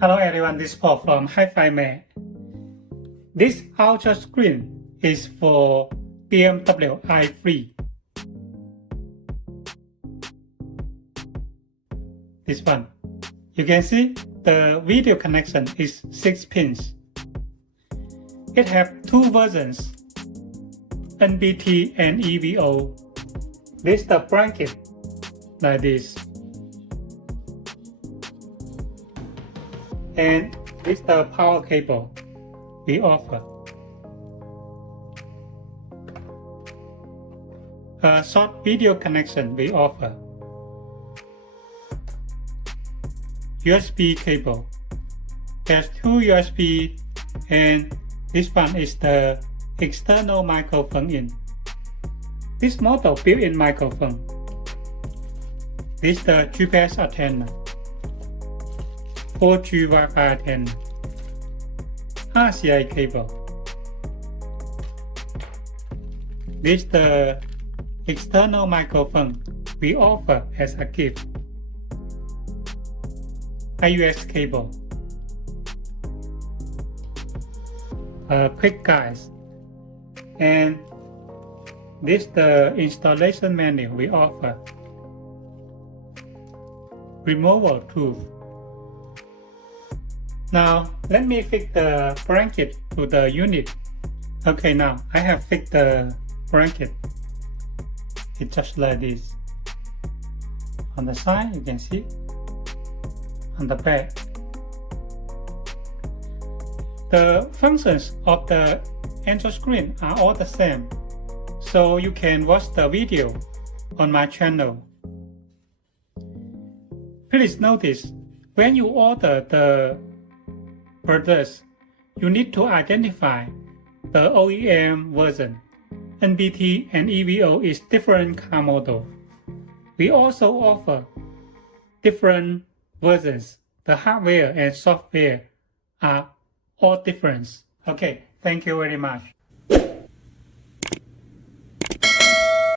Hello everyone, this is Paul from Hifimax. This outer screen is for BMW i3. This one. You can see the video connection is 6 pins. It has two versions, NBT and EVO. This is the bracket like this. And this is the power cable we offer. A short video connection we offer. USB cable. There's two USB and this one is the external microphone in. This model built-in microphone. This is the GPS antenna. 4G Wi-Fi antenna. RCA cable. This is the external microphone we offer as a gift. iOS cable. Quick guides. And this is the installation menu we offer. Removal tool. Now, let me fix the bracket to the unit. Okay, now I have fixed the bracket. It's just like this. On the side, you can see. On the back. The functions of the Android screen are all the same, so you can watch the video on my channel. Please notice, when you order the products, you need to identify the OEM version. NBT and EVO is different car model. We also offer different versions. The hardware and software are all different. Okay, thank you very much.